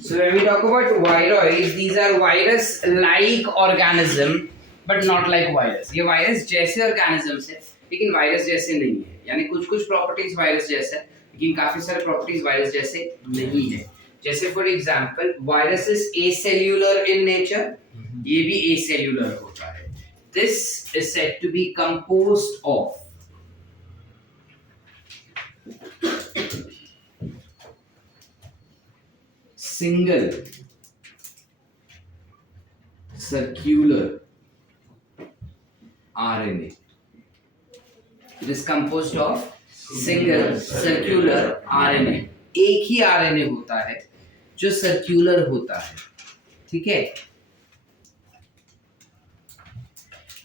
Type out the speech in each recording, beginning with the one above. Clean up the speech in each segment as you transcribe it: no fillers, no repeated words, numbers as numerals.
So when we talk about viroids, these are virus-like organism, but not like virus. ये virus जैसे organisms है, लेकिन virus जैसे नहीं है. यानी कुछ-कुछ properties virus जैसे है, लेकिन काफी सारे properties virus जैसे नहीं है. जैसे for example, virus is acellular in nature. ये भी acellular होता है. This is said to be composed of single circular RNA. It is composed of single circular RNA. एक ही RNA होता है जो सर्क्यूलर होता है. ठीक है.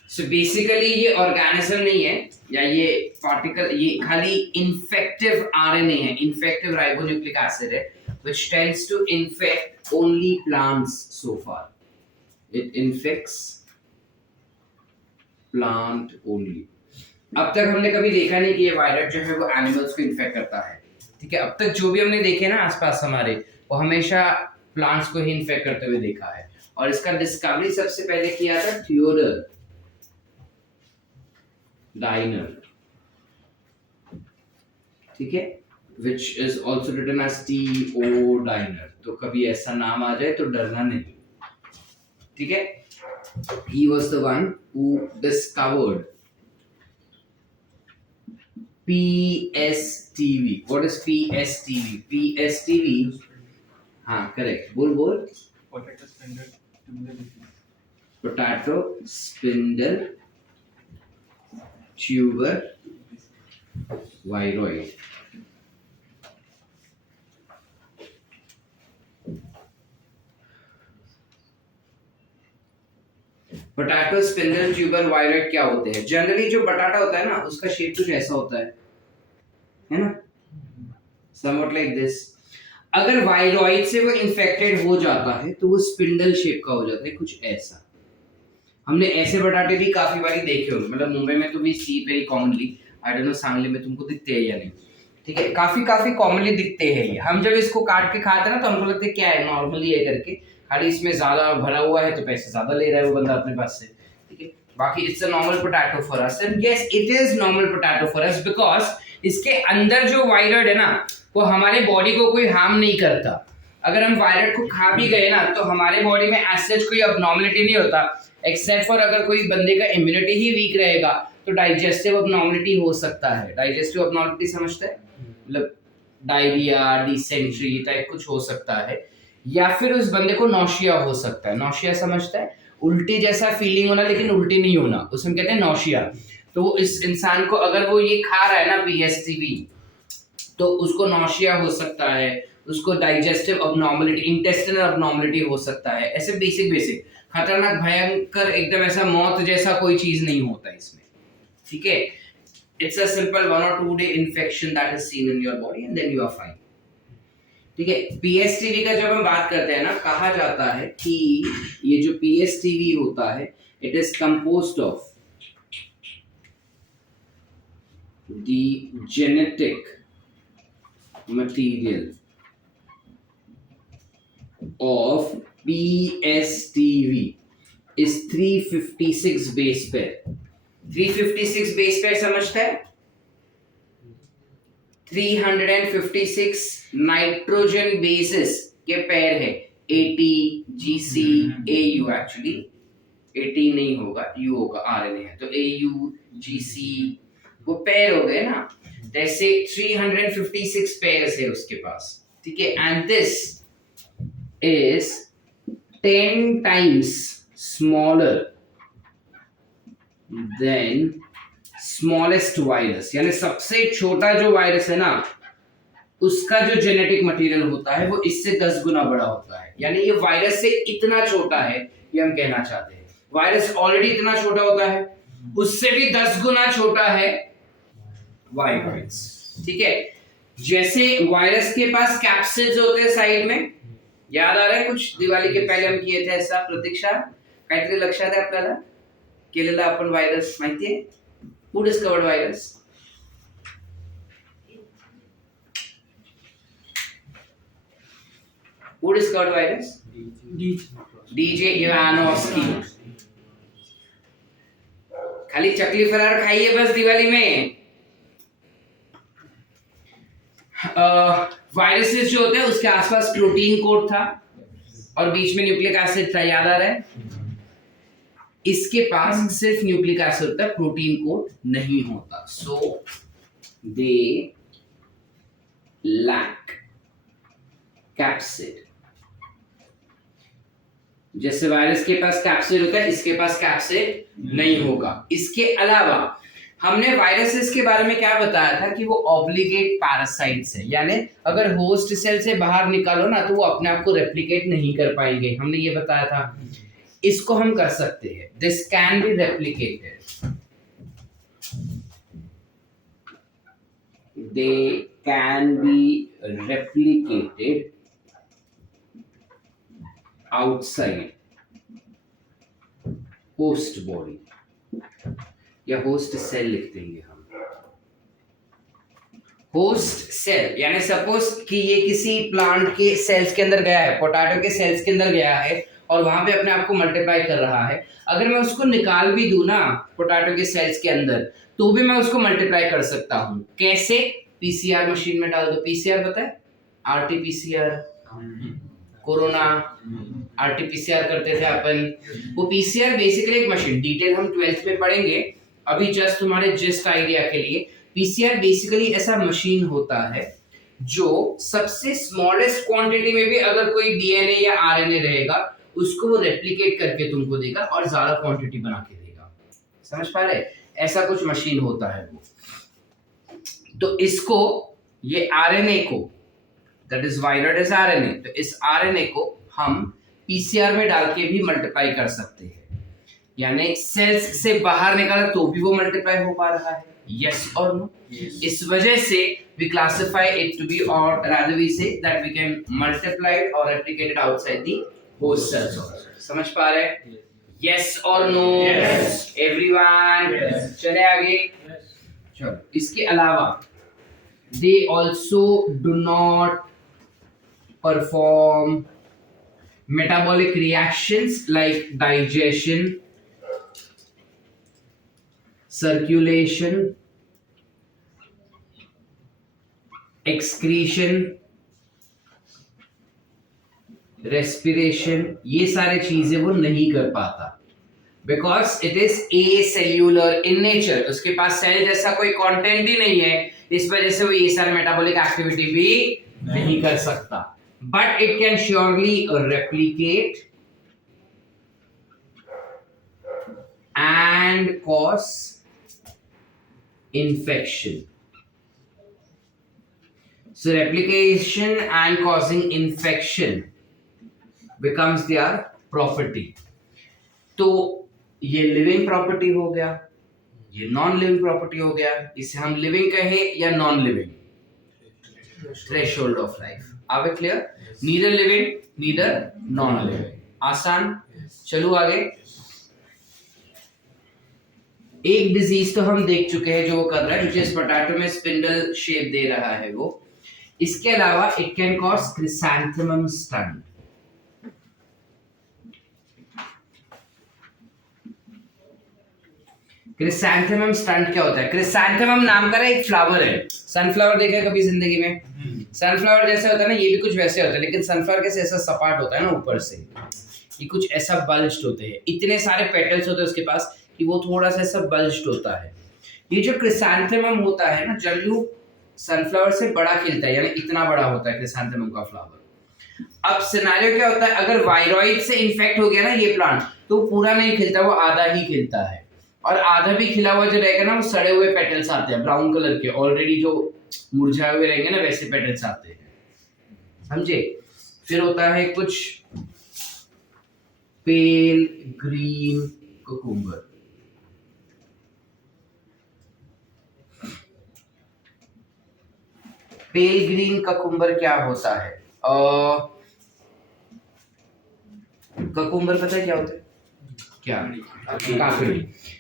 सो बेसिकली ये ऑर्गेनिज्म नहीं है या ये पार्टिकल, ये खाली इन्फेक्टिव आरएनए है, इन्फेक्टिव राइबोन्यूक्लिक एसिड है, which tends to infect only plants so far. It infects plant only. अब तक हमने कभी देखा नहीं कि ये वायरस जो है वो एनिमल्स को इन्फेक्ट करता है. ठीक है. अब तक जो भी हमने देखे ना आसपास हमारे, वो हमेशा प्लांट्स को ही इन्फेक्ट करते हुए देखा है. और इसका डिस्कवरी सबसे पहले किया था थियोडर डाइनर. ठीक है. which is also written as T.O. Diner. तो कभी ऐसा नाम आ जाए तो डरना नहीं. ठीक है. He was the one who discovered PSTV. What is PSTV? PSTV. हाँ, correct. बोल. Potato spindle tubular disease. Potato spindle tuber viroid. Potato spindle tuber virus क्या होते हैं? जनरली जो बटाटा होता है ना, उसका शेप कुछ ऐसा होता है ना, समवट लाइक दिस. अगर वायरॉइड से वो इन्फेक्टेड हो जाता है तो वो स्पिंडल शेप का हो जाता है, कुछ ऐसा. हमने ऐसे बटाटे भी काफी बारी देखे होंगे, मतलब मुंबई में तो भी see very commonly. I don't know Sangli में तुमको दिखते हैं या नहीं. ठीक है. काफी कॉमनली दिखते हैं ये. हम जब इसको काट के खाते हैं ना, तो हमको लगता है क्या है, नॉर्मली है करके, खाली इसमें ज्यादा भरा हुआ है तो पैसे ज्यादा ले रहा है वो बंदा अपने पास से. ठीक है. बाकी it's a normal potato for us. And yes, it is normal potato for us because इसके अंदर जो वायरस है ना, वो हमारे बॉडी को कोई हार्म नहीं करता. अगर हम वायरस को खा भी गए ना, तो हमारे बॉडी में एज सच कोई अबनॉर्मलिटी नहीं होता, एक्सेप्ट फॉर अगर कोई बंदे का इम्यूनिटी ही वीक रहेगा तो डाइजेस्टिव अबनॉर्मलिटी हो सकता है. डाइजेस्टिव अबनॉर्मलिटी समझते हैं? मतलब डायरिया, डिसेंट्री टाइप कुछ हो सकता है, या फिर उस बंदे को नौशिया हो सकता है. नौशिया समझता है? उल्टी जैसा फीलिंग होना लेकिन उल्टी नहीं होना, उसे हम कहते हैं नौशिया. तो इस इंसान को अगर वो ये खा रहा है ना पीएसटीवी, तो उसको नौशिया हो सकता है, उसको डाइजेस्टिव अबनॉर्मलिटी, इंटेस्टिनल अबनॉर्मलिटी हो सकता है. ऐसे बेसिक खतरनाक भयंकर एकदम ऐसा मौत जैसा कोई चीज नहीं होता इसमें. ठीक है. It's a simple 1 or 2 day infection that is seen in your body and then you are fine. ठीक है. पीएसटीवी का जब हम बात करते हैं ना, कहा जाता है कि ये जो पीएसटीवी होता है, it is composed of the genetic material of PSTV is 356 base pair. 356 base pair समझता है? 356 नाइट्रोजन बेसिस के पेयर है. AT, GC, AU. Actually AT नहीं होगा, U होगा, RNA है तो AU, GC वो पेयर हो गए ना. जैसे 356 पेयर्स है उसके पास. ठीक है. And this is 10 times smaller than smallest virus. यानी सबसे छोटा जो वायरस है ना, उसका जो जेनेटिक मटेरियल होता है वो इससे 10 गुना बड़ा होता है. यानी ये वायरस से इतना छोटा है, ये हम कहना चाहते हैं. वायरस ऑलरेडी इतना छोटा होता है, उससे भी 10 गुना छोटा है वायरस. ठीक है. जैसे वायरस के पास कैप्सिड्स होते हैं साइड में, याद आ रहा है कुछ दिवाळी के पहिले हम किए थे ऐसा. प्रतीक्षा काहीतरी लक्षात आहे आपल्याला केलेला आपण व्हायरस माहिती आहे? Who discovered virus? Who discovered virus? DJ Ivanovsky. खाली चकली फरार खाइए बस दिवाली में। वायरसेस जो होते हैं उसके आसपास प्रोटीन कोट था और बीच में न्यूक्लिक एसिड था, याद आ रहा है? इसके पास सिर्फ न्यूक्लिक एसिड होता है, प्रोटीन कोट नहीं होता। सो दे लैक कैप्सिड। जैसे वायरस के पास कैप्सिड होता है, इसके पास कैप्सिड नहीं होगा। इसके अलावा हमने वायरसेस के बारे में क्या बताया था कि वो ऑब्लिगेट पैरासाइट्स है, यानी अगर होस्ट सेल से बाहर निकालो ना तो वो अपने आप को रेप्लिकेट नहीं कर पाएंगे, हमने ये बताया था। इसको हम कर सकते हैं, this can be replicated, they can be replicated outside host body, या होस्ट सेल लिख देंगे हम। होस्ट सेल यानी सपोज कि ये किसी प्लांट के सेल्स के अंदर गया है, पोटैटो के सेल्स के अंदर गया है और वहां पे अपने आप को मल्टीप्लाई कर रहा है। अगर मैं उसको निकाल भी दूं ना पोटैटो के सेल्स के अंदर, तो भी मैं उसको मल्टीप्लाई कर सकता हूं। कैसे? पीसीआर मशीन में डाल दो। पीसीआर पता है? आरटीपीसीआर, कोरोना आरटीपीसीआर करते थे अपन। वो पीसीआर बेसिकली एक मशीन, डिटेल हम 12th में पढ़ेंगे, अभी जस्ट तुम्हारे जस्ट आइडिया के लिए। पीसीआर बेसिकली ऐसा मशीन होता है जो सबसे स्मॉलेस्ट क्वांटिटी में भी अगर कोई डीएनए या आरएनए रहेगा उसको वो रेप्लिकेट करके तुमको देगा और ज्यादा क्वांटिटी बना के देगा। समझ पा रहे? ऐसा कुछ मशीन होता है वो। तो इसको, ये आरएनए को, दैट इज वायरड इज आरएनए, तो इस आरएनए को हम पीसीआर में डाल के भी मल्टीप्लाई कर सकते हैं, यानी सेल्स से बाहर निकाला तो भी वो मल्टीप्लाई हो पा रहा है। यस और नो? इस वजह से we classify it to be, or rather we say that we can multiply it or replicate it outside the host cells also. समझ पा रहे? Yes or no? Yes. Everyone. Yes. चले आगे। Yes. चलो, इसके अलावा they also do not perform metabolic reactions like digestion, circulation, excretion, respiration, ये सारे चीजें वो नहीं कर पाता, because it is acellular in nature. उसके पास सेल जैसा कोई कंटेंट ही नहीं है, इस वजह से वो ये सारे मेटाबॉलिक एक्टिविटी भी नहीं कर सकता। But it can surely replicate and cause infection. So replication and causing infection becomes their property. तो ये लिविंग प्रॉपर्टी हो गया, ये नॉन लिविंग प्रॉपर्टी हो गया। इसे हम लिविंग कहें या non living, threshold of life. Are we clear? Neither living neither non living. आसान? चलो आगे। एक डिजीज तो हम देख चुके हैं जो वो कर रहा है, जिस पोटैटो में स्पिंडल शेप दे रहा है वो। इसके अलावा it can cause chrysanthemum stunt. Chrysanthemum stunt क्या होता है? क्रिसैंथेमम नाम का एक फ्लावर है। सनफ्लावर देखा है कभी जिंदगी में? सनफ्लावर जैसे होता है ना, ये भी कुछ वैसे होता है, लेकिन सनफ्लावर कैसे ऐसा सपाट होता है ना ऊपर से, ये कुछ ऐसा बल्ज्ड होते हैं, इतने सारे पेटल्स होते हैं उसके पास कि वो थोड़ा सा ऐसा बल्ज्ड होता है। ये जो क्रिसैंथेमम होता है ना, जनरली सनफ्लावर से बड़ा खिलता है, यानी इतना बड़ा होता है क्रिसैंथेमम का फ्लावर। अब सिनेरियो क्या होता है, अगर वायरॉइड से इन्फेक्ट हो गया ना ये प्लांट, तो पूरा नहीं खिलता, वो आधा ही खिलता है, और आधा भी खिला हुआ जो रहेगा ना वो सड़े हुए पेटल्स आते हैं ब्राउन कलर के, ऑलरेडी जो मुरझाए हुए रहेंगे ना वैसे पेटल्स आते हैं, समझे? फिर होता है कुछ पेल ग्रीन कुकुम्बर। पेल ग्रीन ककुम्बर क्या होता है? ककुम्बर पता है क्या होता है? क्या? काकड़ी।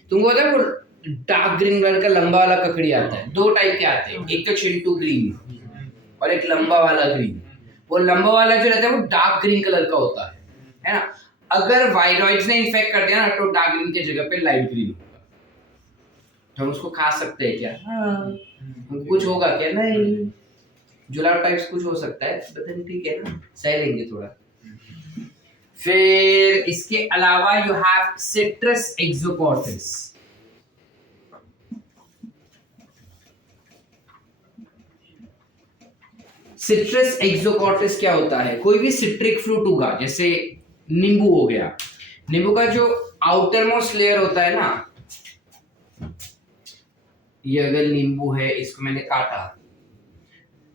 तुमको पता है वो डार्क ग्रीन कलर का लंबा वाला ककड़ी आता है, दो टाइप के आते हैं, एक तो चिंटू ग्रीन और एक लंबा वाला ग्रीन। वो लंबा वाला जो रहता है वो डार्क ग्रीन कलर का होता है ना। अगर वायरॉइड्स ने इन्फेक्ट कर दिया ना तो डार्क ग्रीन की जगह पे लाइट ग्रीन होगा। तो हम उसको खा सकते हैं क्या? हाँ, कुछ होगा क्या? नहीं, जुलाब टाइप्स कुछ हो सकता है, बट ठीक है ना, सह लेंगे थोड़ा। फिर इसके अलावा यू हैव सिट्रस एक्सोकॉर्टिस। सिट्रस एक्सोकॉर्टिस क्या होता है? कोई भी सिट्रिक फ्रूट होगा, जैसे नींबू हो गया, नींबू का जो आउटर मोस्ट लेयर होता है ना, ये अगर नींबू है, इसको मैंने काटा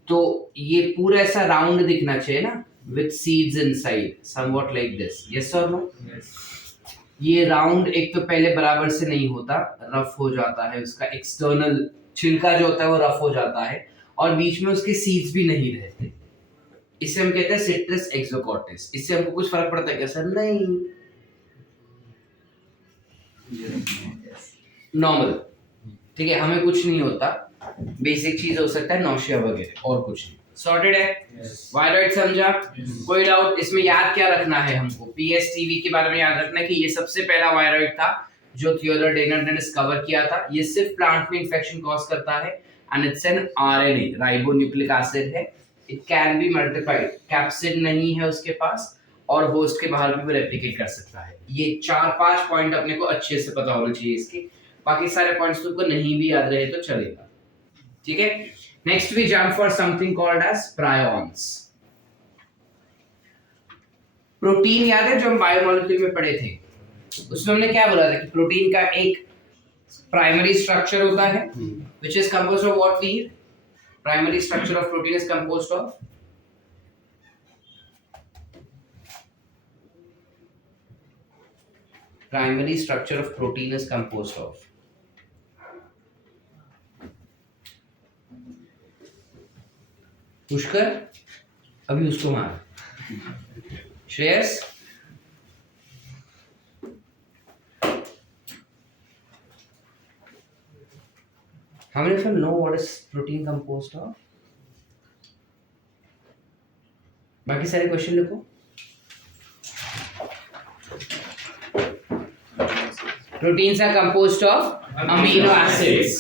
तो ये पूरा ऐसा राउंड दिखना चाहिए ना, with seeds inside, somewhat like this, yes और नो? ये राउंड एक तो पहले बराबर से नहीं होता, रफ हो जाता है, उसका एक्सटर्नल छिलका जो होता है वो रफ हो जाता है, और बीच में उसके सीड्स भी नहीं रहते। इसे हम कहते हैं सिट्रस एक्सोकॉर्टिस। इससे हमको कुछ फर्क पड़ता है क्या सर? नहीं, नॉर्मल, ठीक है, हमें कुछ नहीं होता, बेसिक चीज हो सकता है नौशिया वगैरह, और कुछ नहीं। सॉर्टेड है? वायरॉइड समझा? कोई डाउट? इसमें याद क्या रखना है हमको? पीएसटीवी के बारे में याद रखना है कि ये सबसे पहला वायरॉइड था जो थियोडोर डेनर ने डिस्कवर किया था। ये सिर्फ प्लांट में इंफेक्शन कॉज करता है, and it's an RNA, ribonucleic acid है। It can be multiplied, capsid नहीं है उसके पास, और होस्ट के बाहर भी वो रेप्लिकेट कर सकता है। ये 4-5 पॉइंट अपने को अच्छे से पता होना चाहिए इसके, बाकी सारे पॉइंट्स तुमको नहीं भी याद रहे तो चलेगा, ठीक है। Next we jump for something called as prions. Protein याद है जो हम बायोमोलिक्यूल में पढ़े थे? उसमें हमने क्या बोला था कि प्रोटीन का एक प्राइमरी स्ट्रक्चर होता है which is composed of what? We primary structure of protein is composed of primary structure of protein is composed of Pushkar, अभी उसको मार। Shreyas, how many of you know what is protein composed of? बाकी सारे question लिखो। Proteins are composed of amino acids.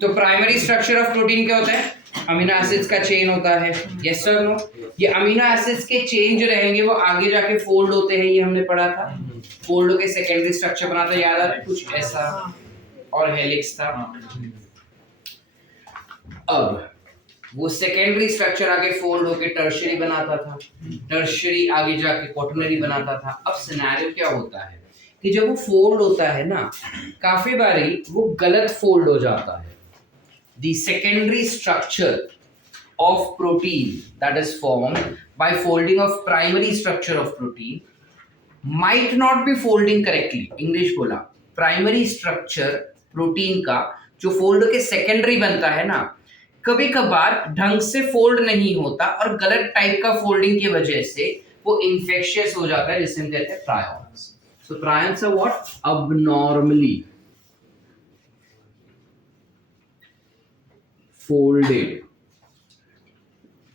तो primary structure of protein क्या होता है? अमीनो एसिड्स का चेन होता है, यस और नो? ये अमीनो एसिड्स के चेन जो रहेंगे वो आगे जाके फोल्ड होते हैं, ये हमने पढ़ा था। फोल्ड होके सेकेंडरी स्ट्रक्चर बनाता है, याद आ रहा है? कुछ ऐसा, और हेलिक्स था। अब वो सेकेंडरी स्ट्रक्चर आगे फोल्ड होके टर्शियरी बनाता था, टर्शियरी आगे जाके क्वाटरनरी बनाता था। अब सिनेरियो क्या होता है कि जब वो फोल्ड होता है ना, काफी बारी वो गलत फोल्ड हो जाता है। The secondary structure of protein that is formed by folding of primary structure of protein might not be folding correctly. English बोला, प्राइमरी स्ट्रक्चर प्रोटीन का जो फोल्ड होके सेकेंडरी बनता है ना, कभी कभार ढंग से फोल्ड नहीं होता, और गलत टाइप का फोल्डिंग की वजह से वो इन्फेक्शियस हो जाता है, जिसे हम कहते हैं prions. So prions are what? abnormally folded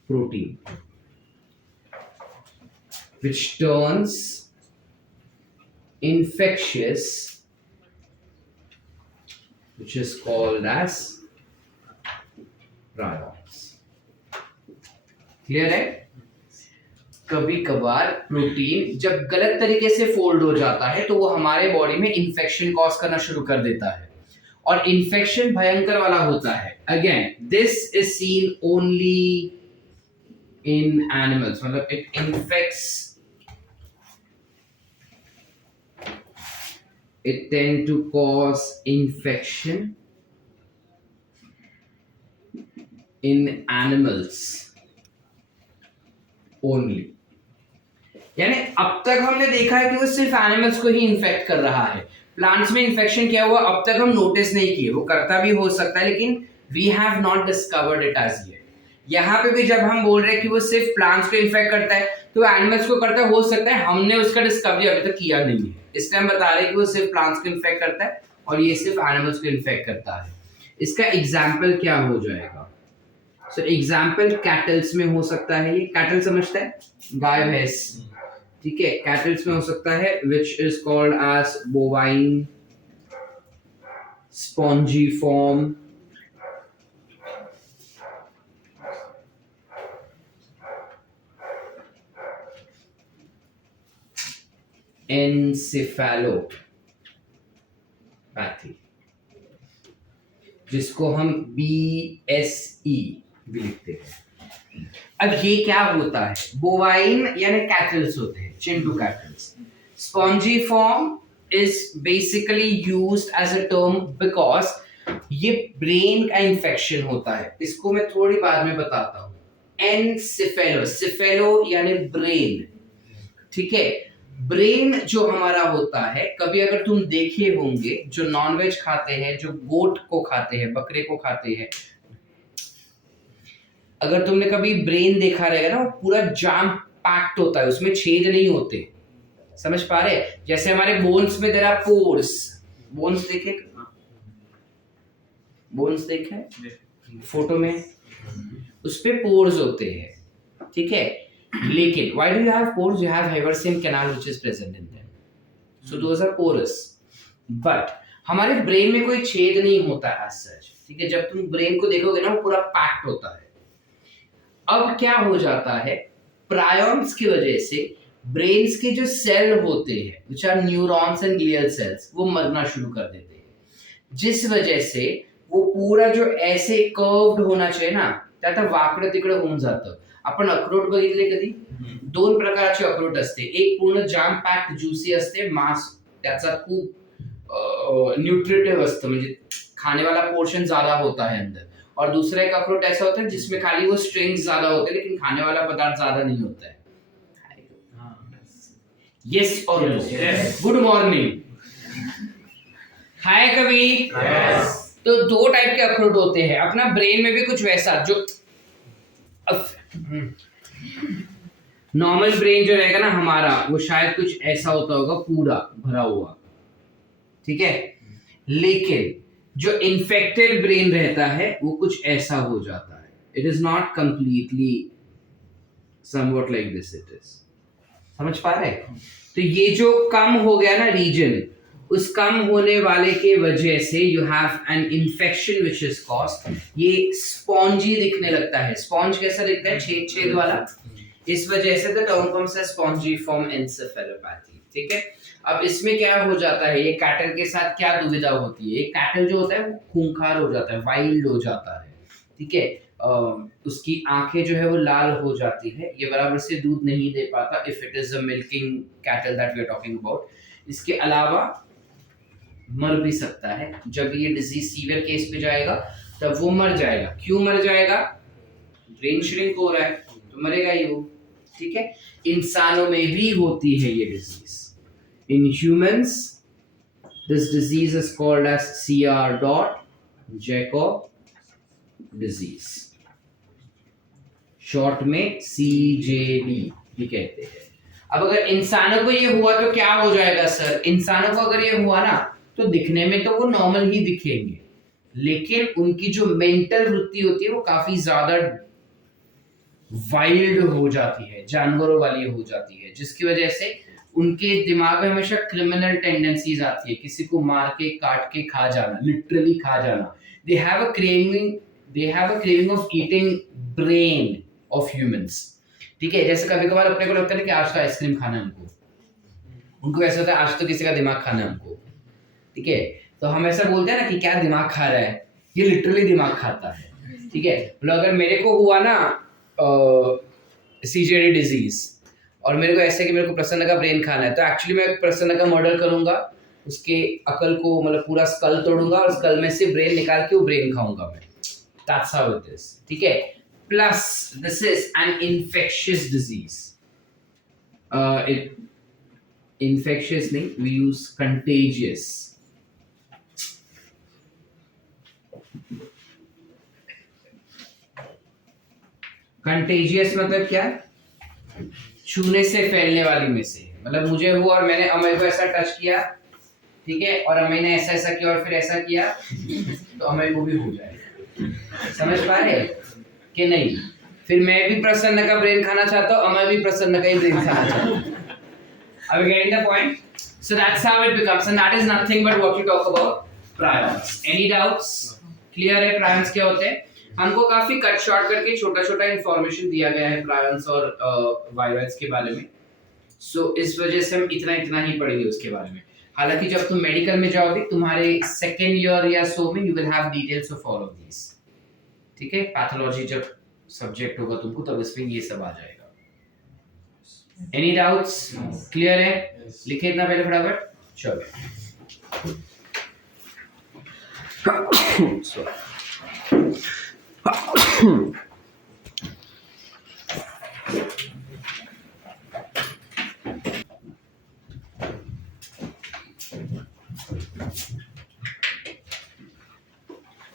protein which turns infectious, which is called as prions. Clear है? कभी कभार प्रोटीन जब गलत तरीके से फोल्ड हो जाता है तो वो हमारे बॉडी में इंफेक्शन कॉज करना शुरू कर देता है, और इन्फेक्शन भयंकर वाला होता है। Again this is seen only in animals, मतलब it infects, it tend to cause infection in animals only। यानी अब तक हमने देखा है कि वो सिर्फ एनिमल्स को ही इन्फेक्ट कर रहा है। प्लांट्स में इन्फेक्शन क्या हुआ अब तक हम नोटिस नहीं किए, वो करता भी हो सकता है, लेकिन we have not discovered it as yet. यहाँ पे भी जब हम बोल रहे हैं कि वो सिर्फ प्लांट्स को इन्फेक्ट करता है तो एनिमल्स को करता है, हो सकता है हमने उसका डिस्कवरी अभी तक किया नहीं है, इसलिए हम बता रहे हैं कि वो सिर्फ प्लांट्स को इन्फेक्ट करता है और ये सिर्फ एनिमल्स को इन्फेक्ट करता है। इसका एग्जाम्पल क्या हो जाएगा? सो एग्जाम्पल कैटल्स में हो सकता है, ये कैटल समझता है, गाय भैंस, ठीक है, कैटल्स में हो सकता है which is called as bovine, spongiform, encephalopathy, जिसको हम BSE भी लिखते हैं। अब ये क्या होता है? बोवाइन यानी कैटल्स होते हैं, Chintu cattles. Spongiform is basically used as a term because ये ब्रेन का इंफेक्शन होता है, इसको मैं थोड़ी बाद में बताता हूँ। एनसेफेलो, सेफेलो यानी ब्रेन, ठीक है, ब्रेन जो हमारा होता है, कभी अगर तुम देखे होंगे जो नॉनवेज खाते हैं, जो गोट को खाते हैं, बकरे को खाते हैं, अगर तुमने कभी ब्रेन देखा रहेगा ना, वो पूरा जाम पैक्ड होता है, उसमें छेद नहीं होते, समझ पा रहे? जैसे हमारे बोन्स में देर आर पोर्स, बोन्स देखे, बोन्स देखे फोटो में, उस पे पोर्स होते हैं, ठीक है, लेकिन why do you have pores? You have Haversian canal which is present in them, so those are porous, but हमारे ब्रेन में कोई छेद नहीं होता as such, ठीक है, जब तुम ब्रेन को देखोगे ना, वो पूरा पैक्ड होता है। अब क्या हो जाता है, प्रायॉन्स की वजह से ब्रेन्स के जो सेल होते हैं which are neurons and glial cells, वो मरना शुरू कर देते हैं, जिस वजह से वो पूरा जो ऐसे कर्व्ड होना चाहिए ना, त्यात वाकडं तिकडं होऊन जातं। आपण अक्रोड बघितले कधी? दोन प्रकारचे अक्रोड असते, एक पूर्ण जाम पॅक्ड ज्युसी असते, मांस त्याचा खूप न्यूट्रिटिव असतं, म्हणजे खाने वाला पोर्शन ज्यादा होता है अंदर, और दूसरा एक अखरोट ऐसा होता है जिसमें खाली वो स्ट्रिंग्स ज्यादा होते हैं लेकिन खाने वाला पदार्थ ज्यादा नहीं होता है। यस और नो? गुड मॉर्निंग, खाए कभी? yes. तो दो टाइप के अखरोट होते हैं, अपना ब्रेन में भी कुछ वैसा जो नॉर्मल ब्रेन जो रहेगा ना हमारा, वो शायद कुछ ऐसा होता होगा पूरा भरा हुआ, ठीक है, लेकिन जो इन्फेक्टेड ब्रेन रहता है वो कुछ ऐसा हो जाता है, it is not completely somewhat like this, it is, समझ पा रहे? तो ये जो कम हो गया ना रीजन, उस कम होने वाले के वजह से you have an infection which is caused, ये स्पॉन्जी दिखने लगता है। स्पॉन्ज कैसा दिखता है? छेद छेद वाला, इस वजह से the term comes as spongiform encephalopathy, ठीक है। अब इसमें क्या हो जाता है, ये कैटल के साथ क्या दुविधा होती है, एक कैटल जो होता है वो खूंखार हो जाता है, वाइल्ड हो जाता है, ठीक है, उसकी आंखें जो है वो लाल हो जाती है, ये बराबर से दूध नहीं दे पाता if it is a milking cattle that we are talking about. इसके अलावा मर भी सकता है, जब ये डिजीज सीवियर केस पे जाएगा तब वो मर जाएगा। क्यों मर जाएगा? ब्रेन श्रिंक हो रहा है तो मरेगा ही वो, ठीक है। इंसानों में भी होती है ये disease, in humans this disease is called as CR.Jakob disease, short में CJD भी कहते हैं। अब अगर इंसानों को ये हुआ तो क्या हो जाएगा सर? इंसानों को अगर ये हुआ ना तो दिखने में तो वो नॉर्मल ही दिखेंगे, लेकिन उनकी जो मेंटल वृत्ति होती है वो काफी ज्यादा वाइल्ड हो जाती है, जानवरों वाली हो जाती है, जिसकी वजह से उनके दिमाग में हमेशा क्रिमिनल टेंडेंसीज आती है, किसी को मार के काट के खा जाना, लिटरली खा जाना। They have a craving of eating brain of humans, ठीक है। जैसे कभी कभार अपने को लगता है कि आज तो आइसक्रीम खाना है उनको वैसा होता है आज तो किसी का दिमाग खाना है हमको, ठीक है। तो हम ऐसा बोलते हैं ना कि क्या दिमाग खा रहा है, ये लिटरली दिमाग खाता है, ठीक है। मतलब अगर मेरे को हुआ ना CJD डिजीज और मेरे को ऐसे कि मेरे को प्रसन्न का ब्रेन खाना है, तो एक्चुअली मैं प्रसन्न का मर्डर करूंगा, उसके अकल को मतलब पूरा स्कल तोड़ूंगा और स्कल में से ब्रेन निकाल के वो ब्रेन खाऊंगा मैं, दैट्स हाउ इट इज, ठीक है। Plus this is an infectious disease, infectious नहीं, वी यूज कंटेजियस। कंटेजियस मतलब क्या? छूने से फैलने वाली में से, मतलब मुझे हुआ और मैंने मेरे को ऐसा टच किया ठीक है, और अमय ने ऐसा ऐसा किया और फिर ऐसा किया, तो अमय को भी हो जाएगा। समझ पा रहे कि नहीं? फिर मैं भी प्रसन्न का ब्रेन खाना चाहता हूँ, अमय भी प्रसन्न का ही ब्रेन खाना चाहता है। Are we getting the point? So that's how it becomes, and that is nothing but what you talk about prions. Any doubts? Clear है prions क्या होते हैं? हमको काफी कट शॉर्ट करके छोटा छोटा इंफॉर्मेशन दिया गया है prions और viroids के बारे में। So इस वजह से हम इतना इतना ही पढ़ेंगे उसके बारे में। हालांकि जब तुम मेडिकल में जाओगे तुम्हारे सेकेंड ईयर या सो में you will have details of all of this. ठीक है, पैथोलॉजी जब सब्जेक्ट होगा तुमको तब इसमें ये सब आ जाएगा। Any doubts? क्लियर है? लिखे इतना पहले फटाफट। चलो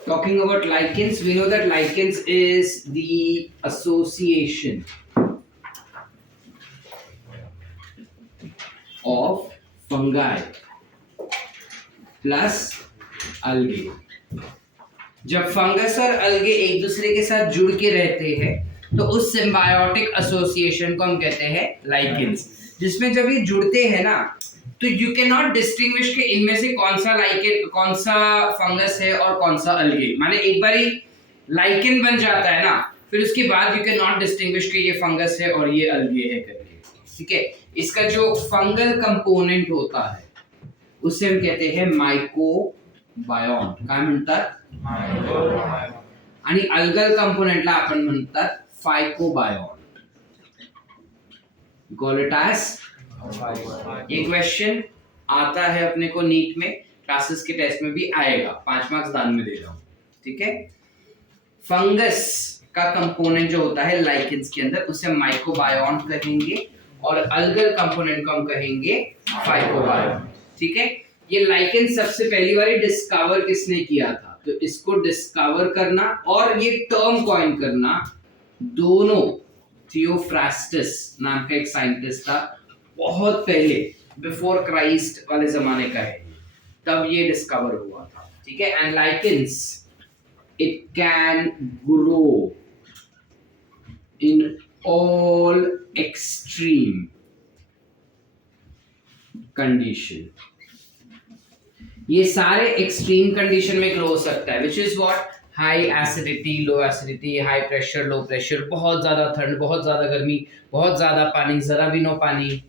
talking about lichens, we know that lichens is the association of fungi plus algae। जब फंगस और अलगे एक दूसरे के साथ जुड़ के रहते हैं तो उस सिम्बायोटिक एसोसिएशन को हम कहते हैं लाइकेंस। जिसमें जब ये जुड़ते हैं ना तो यू कैन नॉट डिस्टिंग्विश के इनमें से कौन सा लाइकेन, कौन सा फंगस है और कौन सा अलगे। माने एक बार ही लाइकेन बन जाता है ना, फिर उसके बाद यू कैन नॉट डिस्टिंग्विश के ये फंगस है और ये अलगे है करके। ठीक है, इसका जो फंगल कंपोनेंट होता है उसे हम कहते हैं माइकोबायोम। काय म्हणतात? आणि अल्गल कंपोनेंटला आपण म्हणतात फाइकोबायोम। Got it? ये क्वेश्चन आता है अपने को नीट में, क्लासेस के टेस्ट में भी आएगा, 5 मार्क्स दान में दे रहा हूं। ठीक है, फंगस का कंपोनेंट जो होता है लाइकेंस के अंदर उसे माइकोबायोम कहेंगे और अलगल कंपोनेंट को हम कहेंगे फाइकोबायोम। ठीक है, ये लाइकेन सबसे पहली बार डिस्कवर किसने किया था? तो इसको डिस्कवर करना और ये टर्म कॉइन करना दोनों थियोफ्रास्टस नाम का एक साइंटिस्ट था, बहुत पहले बिफोर क्राइस्ट वाले जमाने का है, तब ये डिस्कवर हुआ था। ठीक है, and lichens it can grow in all extreme condition. ये सारे एक्सट्रीम कंडीशन में ग्रो हो सकता है, which is what? High acidity, low acidity, high pressure, low pressure, बहुत ज्यादा ठंड, बहुत ज्यादा गर्मी, बहुत ज्यादा पानी, जरा भी नो पानी।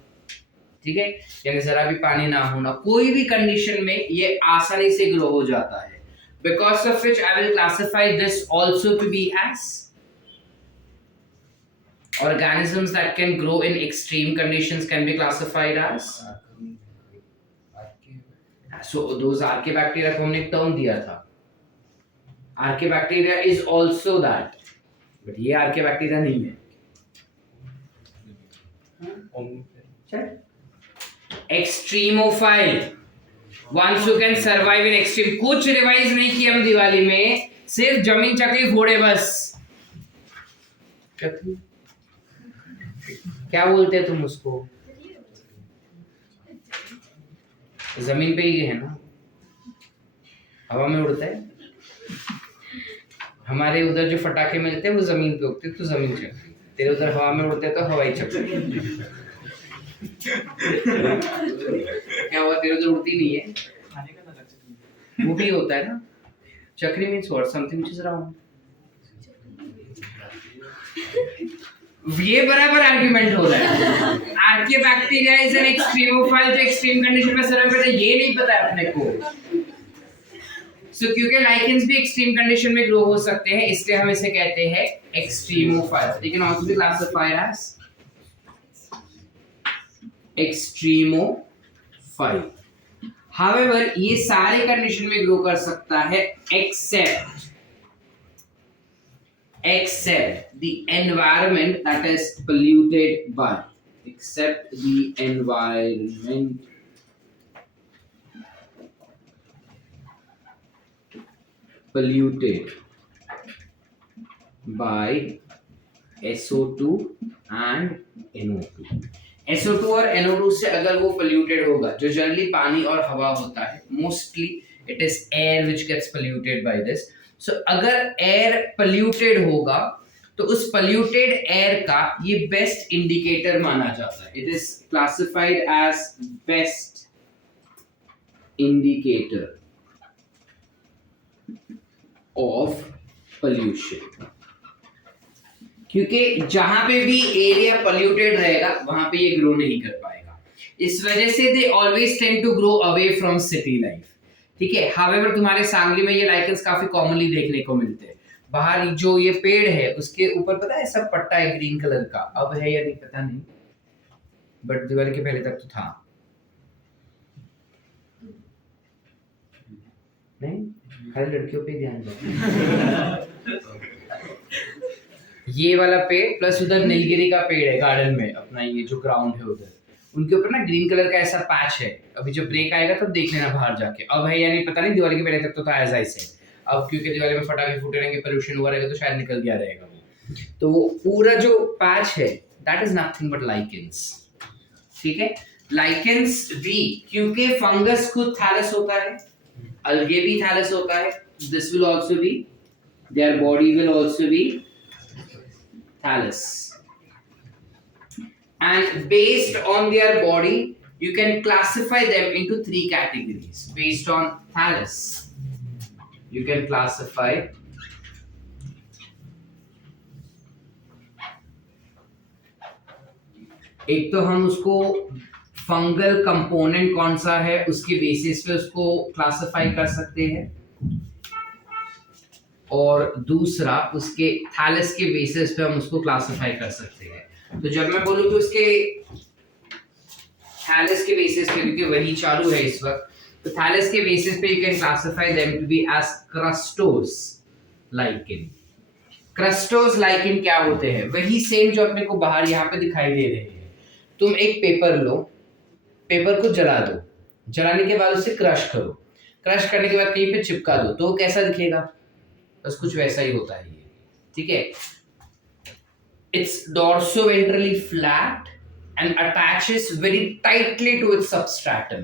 ठीक है, यानी जरा भी पानी ना होना, कोई भी कंडीशन में ये आसानी से ग्रो हो जाता है। Because of which I will classify this also to be as organisms that can grow in extreme conditions can be classified as so those archaebacteria को हमने टर्म दिया था, archaebacteria is also that, but ये archaebacteria नहीं है। एक्सट्रीमोफाइल, ones who can survive in extreme। कुछ revise नहीं किया हम दिवाली में, सिर्फ जमीन चकली फोड़े बस। क्या बोलते हैं तुम उसको? जमीन पे ही है ना, हवा में उड़ता है। हमारे उधर जो फटाके मिलते हैं वो जमीन पे उड़ते, तो जमीन चकली। तेरे उधर हवा में उड़ते तो हवाई चकली। क्या हुआ, तेरे उधर उड़ती नहीं है? वो भी होता है ना, चक्री means what? Something which is round. ये बराबर आर्गुमेंट हो रहा है। आर्कियोबैक्टीरिया इज एन एक्सट्रीमोफाइल जो एक्सट्रीम कंडीशन में सर्वाइव करता है, ये नहीं पता है अपने को। सो क्योंकि लाइकेंस भी एक्सट्रीम कंडीशन में ग्रो हो सकते हैं, इसलिए हम इसे कहते हैं extremophile. They can also be classified as extremophile. However ये सारे कंडीशन में ग्रो कर सकता है except the environment that is polluted by, except the environment polluted by SO2 and NO2। SO2 और NO2 से अगर वो पोल्यूटेड होगा, जो जनरली पानी और हवा होता है, mostly it is air which gets polluted by this. So अगर एयर पोल्यूटेड होगा तो उस पोल्यूटेड एयर का ये बेस्ट इंडिकेटर माना जाता है। It is classified as best indicator of pollution, क्योंकि जहां पे भी एरिया पोल्यूटेड रहेगा वहां पे ये ग्रो नहीं कर पाएगा। इस वजह से they always tend to grow away from city life, ठीक है। हावेवर तुम्हारे सांगली में ये लाइकेंस काफी कॉमनली देखने को मिलते हैं। बाहर जो ये पेड़ है उसके ऊपर पता है सब पट्टा है ग्रीन कलर का, अब है या नहीं पता नहीं, बट दिवाली के पहले तक तो था नहीं। खाली लड़कियों पे ध्यान दो। ये वाला पेड़ प्लस उधर नीलगिरी का पेड़ है गार्डन में अपना, ये जो ग्राउंड है उधर, उनके ऊपर ना ग्रीन कलर का ऐसा पैच है। अभी जब ब्रेक आएगा तब देख लेना बाहर जाके, अब है या नहीं पता नहीं, दिवाली के पहले तक तो था एज आई सेड। अब क्योंकि दिवाली में पटाखे फूटे रहेंगे, पोल्यूशन हुआ रहेगा, तो शायद निकल गया रहेगा वो। तो वो पूरा जो पैच है that is nothing but lichens, ठीक है। लाइकेंस भी, क्योंकि फंगस खुद थैलस होता है, अलगे भी थैलस होता है, this will also be, their body will also be thallus, and based on their body you can classify them into 3 categories. Based on thallus you can classify एक तो हम उसको फंगल कंपोनेंट कौन सा है उसके बेसिस पे उसको क्लासिफाई कर सकते हैं, और दूसरा उसके थैलस के बेसिस पे हम उसको क्लासिफाई कर सकते हैं। तो जब मैं बोलूं कि उसके थैलस के बेसिस पे, क्योंकि वही चालू है इस वक्त, तो थैलस के बेसिस पे you can classify them to be as crustose lichen. Crustose lichen क्या होते हैं? वही सेम जो अपने को बाहर यहाँ पे दिखाई दे रहे हैं। तुम एक पेपर लो, पेपर को जला दो, जलाने के बाद उसे क्रश करो, क्रश करने के बाद कहीं पे चिपका दो, तो कैसा दिखेगा? बस कुछ वैसा ही होता है ये, ठीक है। It's dorsoventrally flat and attaches very tightly to its substratum.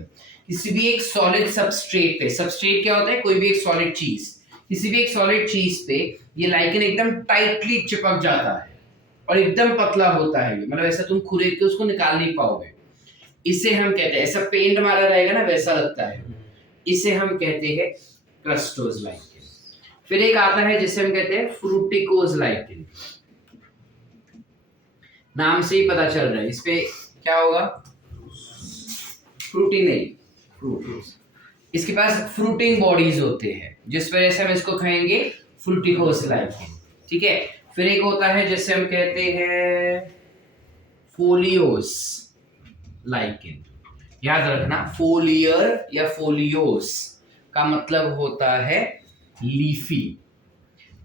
किसी भी एक सॉलिड सबस्ट्रेट पे, सबस्ट्रेट क्या होता है? कोई भी एक सॉलिड चीज, किसी भी एक सॉलिड चीज पे ये लाइकेन एकदम टाइटली चिपक जाता है और एकदम पतला होता है। मतलब ऐसा तुम खुरेद के उसको निकाल नहीं पाओगे। इसे हम कहते हैं, ऐसा पेंट मारा रहेगा ना वैसा लगता है, इसे हम कहते हैं क्रस्टोज लाइकेन। फिर एक आता है जिसे हम कहते हैं फ्रूटिकोज लाइकेन। नाम से ही पता चल रहा है, इस पे क्या होगा? फ्रूटी नहीं, फ्रूट। इसके पास फ्रूटिंग बॉडीज होते हैं, जिस वजह से हम इसको कहेंगे फ्रूटिकोज लाइकेन, ठीक है। फिर एक होता है जिसे हम कहते हैं फोलियोस लाइकेन। याद रखना, फोलियर या फोलियोस का मतलब होता है लीफी।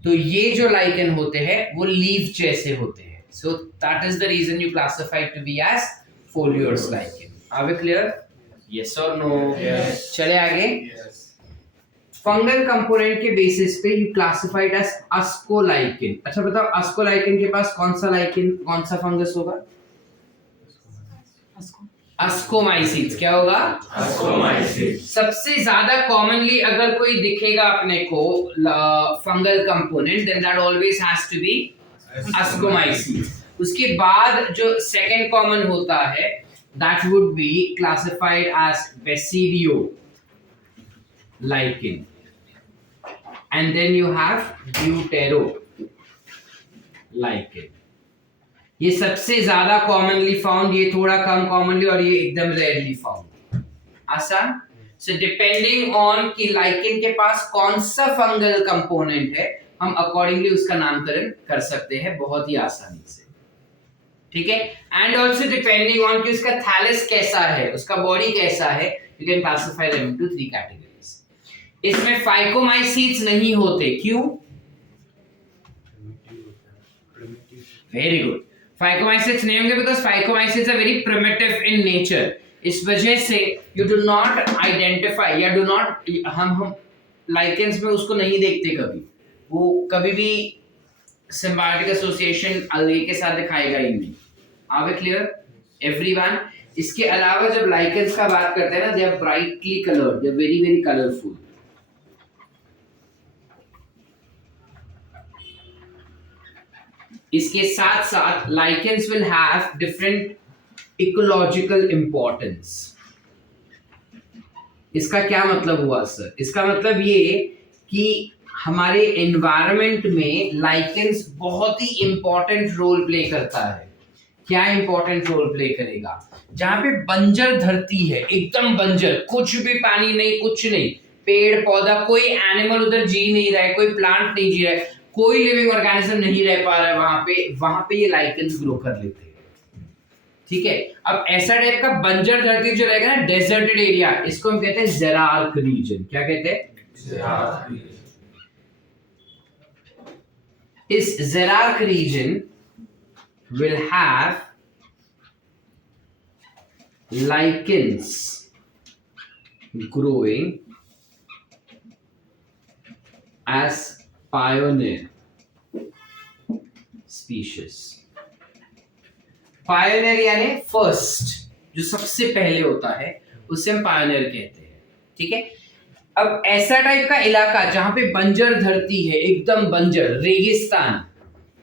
तो ये जो लाइकेन होते हैं वो लीफ जैसे होते हैं, so that is the reason you classify to be as foliose lichen. Are we clear? Yes और नो? Yes. चले आगे। Yes. फंगल कंपोनेंट के बेसिस पे यू क्लासिफाइड एज अस्कोलाइकेन। अच्छा बताओ, अस्कोलाइकेन के पास कौन सा लाइकेन, कौन सा फंगस होगा? अस्कोमाइसिस। क्या होगा? Ascomyces. सबसे ज्यादा कॉमनली अगर कोई दिखेगा अपने को fungal component, then that always has to be ascomycetes. उसके बाद जो सेकंड कॉमन होता है that would be classified as basidio lichen, and then you have deutero lichen. ये सबसे ज्यादा कॉमनली फाउंड, ये थोड़ा कम कॉमनली, और ये एकदम रेयरली फाउंड। आसान। सो डिपेंडिंग ऑन कि लाइकेन के पास कौन सा फंगल कंपोनेंट है, हम अकॉर्डिंगली उसका नामकरण कर सकते हैं बहुत ही आसानी से, ठीक है। एंड ऑल्सो डिपेंडिंग ऑन कि उसका थैलस कैसा है, उसका बॉडी कैसा है, you can classify them into 3 categories. इसमें फाइकोमाइसीट्स नहीं होते, क्यों? Very good. फाइकोमाइसिट्स नहीं होंगे because phycomycetes are very primitive in nature. इस वजह से यू डू नॉट आइडेंटिफाई या डू नॉट, हम लाइकेंस में उसको नहीं देखते कभी, वो कभी भी सिम्बायोटिक एसोसिएशन अलगे के साथ दिखाएगा ही नहीं। Are we clear? एवरीवन। इसके अलावा जब लाइकेंस का बात करते हैं ना, they are brightly coloured, they are very very colourful. इसके साथ साथ lichens will have different ecological importance. इसका क्या मतलब हुआ सर? इसका मतलब ये कि हमारे एनवायरनमेंट में लाइकेंस बहुत ही इंपॉर्टेंट रोल प्ले करता है। क्या इंपॉर्टेंट रोल प्ले करेगा? जहां पे बंजर धरती है, एकदम बंजर, कुछ भी पानी नहीं, कुछ नहीं, पेड़ पौधा, कोई एनिमल उधर जी नहीं रहा है, कोई प्लांट नहीं जी रहा है, कोई लिविंग ऑर्गेनिज्म नहीं रह पा रहा है, वहां पे ये लाइकेंस ग्रो कर लेते हैं। ठीक है, अब ऐसा टाइप का बंजर धरती जो रहेगा ना, डेजर्टेड एरिया, इसको हम कहते हैं ज़ेरार्क रीजन। क्या कहते हैं? इस xerarch region will have lichens growing as pioneer species। Pioneer यानी फर्स्ट, जो सबसे पहले होता है उसे हम पायोनियर कहते हैं। ठीक है, अब ऐसा टाइप का इलाका जहां पे बंजर धरती है, एकदम बंजर रेगिस्तान,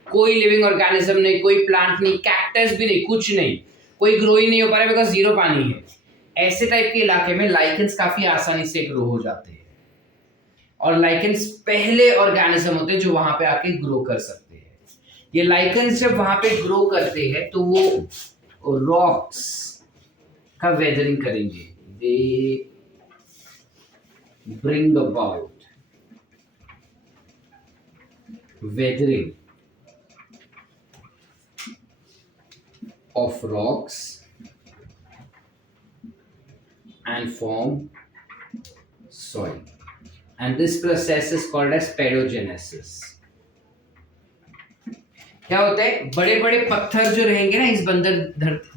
कोई लिविंग ऑर्गेनिज्म नहीं, कोई प्लांट नहीं, कैक्टस भी नहीं, कुछ नहीं, कोई ग्रो ही नहीं हो पा रहा है बिकॉज जीरो पानी है, ऐसे टाइप के इलाके में लाइकेंस काफी आसानी से ग्रो हो जाते हैं। और लाइकेंस पहले ऑर्गेनिज्म होते हैं जो वहां पे आके ग्रो कर सकते हैं। ये लाइकेंस जब वहां पे ग्रो करते हैं तो वो रॉक्स का वेदरिंग करेंगे। They bring about weathering of rocks and form soil, and this process is called as pedogenesis। क्या होता है? बड़े बड़े पत्थर जो रहेंगे ना इस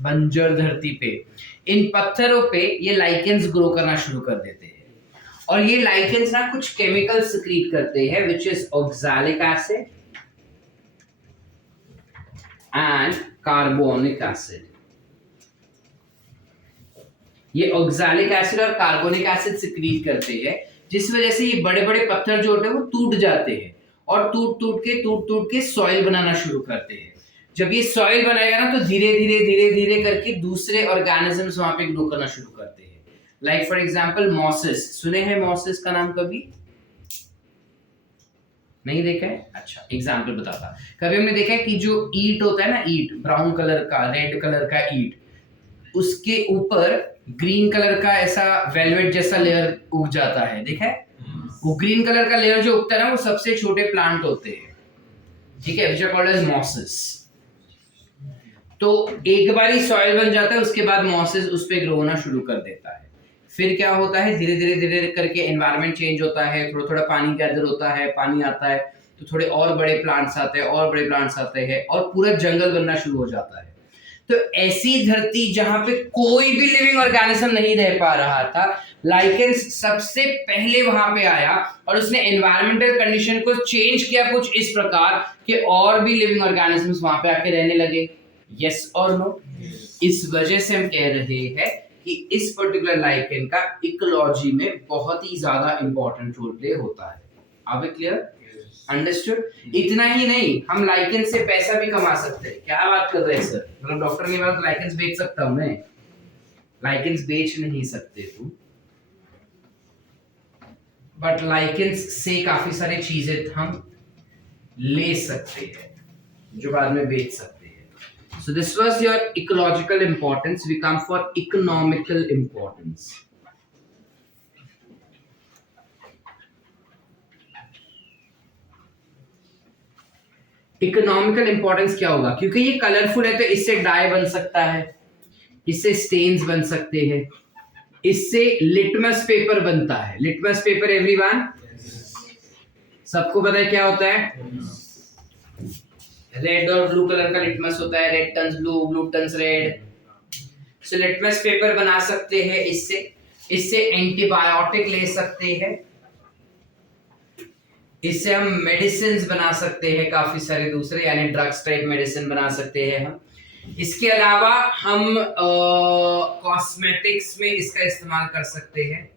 बंजर धरती पे, इन पत्थरों पे ये लाइकेंस ग्रो करना शुरू कर देते हैं। और ये लाइकेंस ना कुछ केमिकल सिक्रीट करते हैं, which is oxalic acid and carbonic acid. ये ऑक्सैलिक एसिड और कार्बोनिक एसिड सिक्रीट करते हैं, जिस वजह से ये बड़े बड़े पत्थर जो होते हैं वो टूट जाते हैं और टूट टूट के सॉइल बनाना शुरू करते हैं। जब ये सॉइल बनाएगा ना तो धीरे धीरे करके दूसरे ऑर्गेनिजम्स वहां पे ग्रो करना शुरू करते हैं। लाइक फॉर एग्जांपल मॉसेस, सुने हैं मॉसेस का नाम कभी? नहीं देखा है? अच्छा, एग्जाम्पल बताता। कभी हमने देखा है कि जो ईट होता है ना, ईट ब्राउन कलर का, रेड कलर का ईट, उसके ऊपर ग्रीन कलर का ऐसा वेलवेट जैसा लेयर उग जाता है, देखा है? वो ग्रीन कलर का लेयर जो उगता है ना, वो सबसे छोटे प्लांट होते हैं। ठीक है, which are called as mosses। तो एक बार ही सॉइल बन जाता है, उसके बाद मॉसेस उस पे ग्रो होना शुरू कर देता है। फिर क्या होता है? धीरे धीरे करके एनवायरनमेंट चेंज होता है, थोड़ा थोड़ा पानी गैदर होता है, पानी आता है तो थोड़े और बड़े प्लांट्स आते हैं, और बड़े प्लांट्स आते हैं, और पूरा जंगल बनना शुरू हो जाता है। तो ऐसी धरती जहां पे कोई भी लिविंग ऑर्गेनिज्म नहीं रह पा रहा था, लाइकेंस सबसे पहले वहां पे आया और उसने एनवायरमेंटल कंडीशन को चेंज किया कुछ इस प्रकार कि और भी लिविंग ऑर्गेनिजम्स वहां पे आके रहने लगे। यस और नो? इस वजह से हम कह रहे हैं कि इस पर्टिकुलर लाइकेन का इकोलॉजी में बहुत ही ज्यादा इंपॉर्टेंट रोल प्ले होता है। Are we clear? अंडरस्टूड? इतना ही नहीं, हम लाइकेन से पैसा भी कमा सकते हैं। क्या बात कर रहे हैं सर? मतलब डॉक्टर ने बोला तो लाइकेंस बेच सकता हूं मैं? लाइकेंस बेच नहीं सकते तुम, बट लाइकेंस से काफी सारी चीजें हम ले सकते हैं जो बाद में बेच सकते हैं। So this was your ecological importance. We come for economical importance. Economical importance क्या होगा? क्योंकि ये कलरफुल है तो इससे डाई बन सकता है, इससे स्टेन्स बन सकते हैं, इससे लिटमस पेपर बनता है। लिटमस पेपर एवरीवन सबको पता है क्या होता है? रेड और ब्लू कलर का लिटमस होता है, red turns blue, blue turns red. So litmus paper बना सकते हैं इससे एंटीबायोटिक ले सकते हैं, इससे हम मेडिसिन बना सकते हैं, काफी सारे दूसरे यानी ड्रग्स टाइप मेडिसिन बना सकते हैं हम। इसके अलावा हम कॉस्मेटिक्स में इसका इस्तेमाल कर सकते हैं।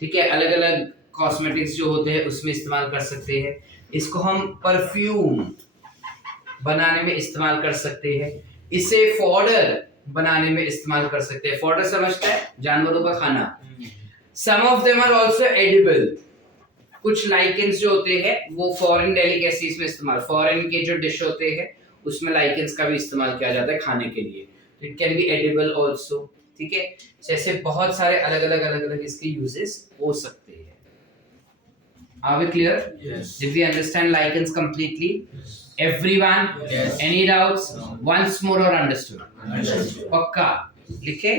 ठीक है, अलग अलग कॉस्मेटिक्स जो होते हैं उसमें इस्तेमाल कर सकते हैं। इसको हम परफ्यूम बनाने में इस्तेमाल कर सकते हैं। इसे फॉडर बनाने में इस्तेमाल कर सकते हैं। फॉडर समझता है, जानवरों का खाना। Some of them are also edible. कुछ लाइकेंस जो होते हैं वो फॉरेन डेलिकेसीज में इस्तेमाल, फॉरेन के जो डिश होते हैं उसमें लाइकेंस का भी इस्तेमाल किया जाता है खाने के लिए। It can B edible also. ठीक है, जैसे बहुत सारे अलग अलग इसके यूजेस हो सकते हैं। Are we clear? Yes. Did we understand lichens completely? Yes. Everyone? Yes. Any doubts? No. Once more or understood? Understood. पक्का लिखे?